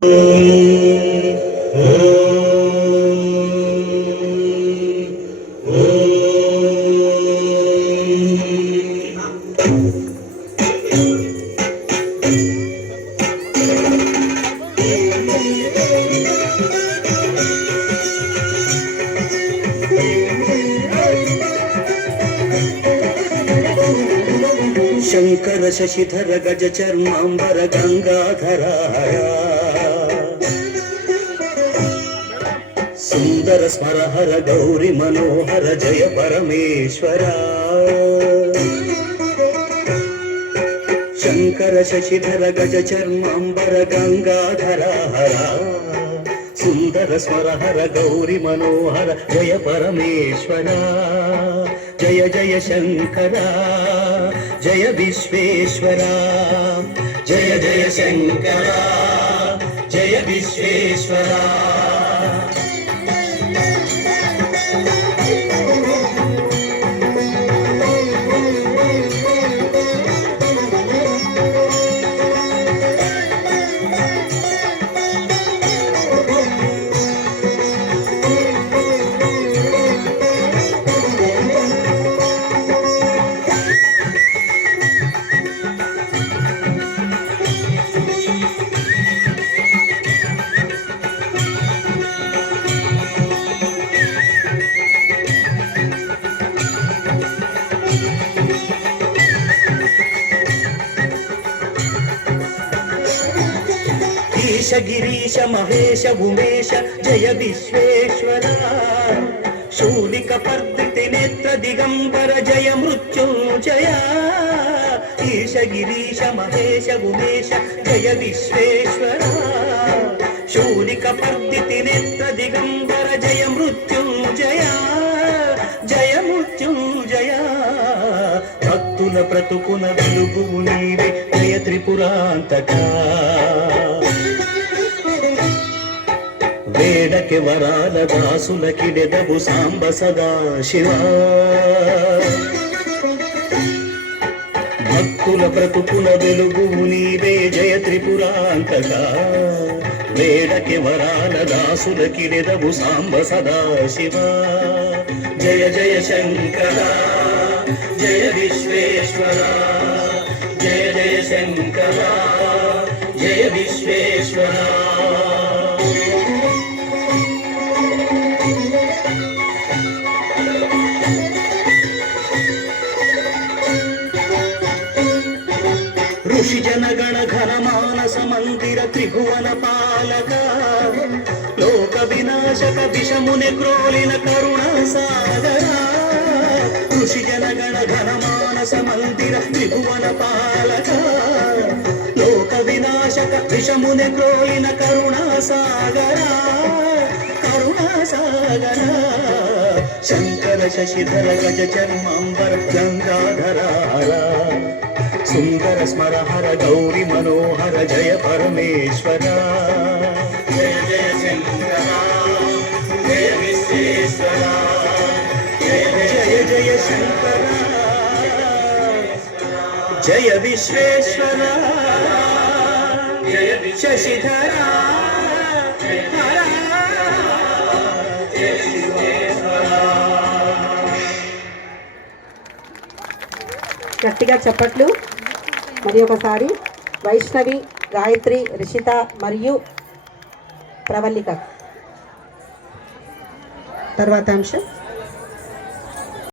शंकर शशिधर गज चर्मांबर गंगाधराय सुंदर स्मर हर गौरी मनोहर जय परमेश्वरा शंकर शशिधर गज चर्मांबर गंगाधराय सुंदर स्मर हर गौरी मनोहर जय परमेश्वरा जय जय शंकरा जय विश्वेश्वरा जय जय शंकरा जय विश्वेश्वरा ईश गिरीश महेश उमेश जय विश्वेश्वरा शूलिक पर्दिति नेत्र दिगंबर जय मृत्युंजया ईश गिरीश महेश उमेश जय विश्वेश्वरा शूलिक पर्दिति नेत्र दिगंबर जय मृत्युंजया जय मृत्युंजया भक्तुल प्रतुकुन वेलुगु नीवे जय त्रिपुरांतका వేడకి వరాల దాసులకిడెదవు సాంబ సదా శివ భక్తుల ప్రతుకుల వెలుగు నీవే జయ త్రిపురాంతక వేడకి వరాల దాసులకిడెదవు సాంబ సదా శివ జయ జయ శంకర జయ విశ్వేశ్వర జయ జయ శంకర జయ విశ్వేశ్వర ऋषि जनगण घन मानस मंदिर त्रिभुवन पालक लोक विनाशक विषमुनि क्रोलिन करुणा सागरा ऋषि जनगण घन मानस मंदिर त्रिभुवन पालक लोक विनाशक विषमुनि क्रोलिन करुणा सागरा शंकर शशिधर गज चर्मांबर गंगाधरारा सुंदर स्मर हर गौरी मनोहर जय परमेश्वरा जय जय शंकरा जय विश्वेश्वरा जय जय जय शंकरा जय विश्वेश्वरा जय शशिधरा గట్టిగా చప్పట్లు. మరి ఒకసారి వైష్ణవి, గాయత్రి, రిషిత మరియు ప్రవల్లిక తర్వాత అంశం.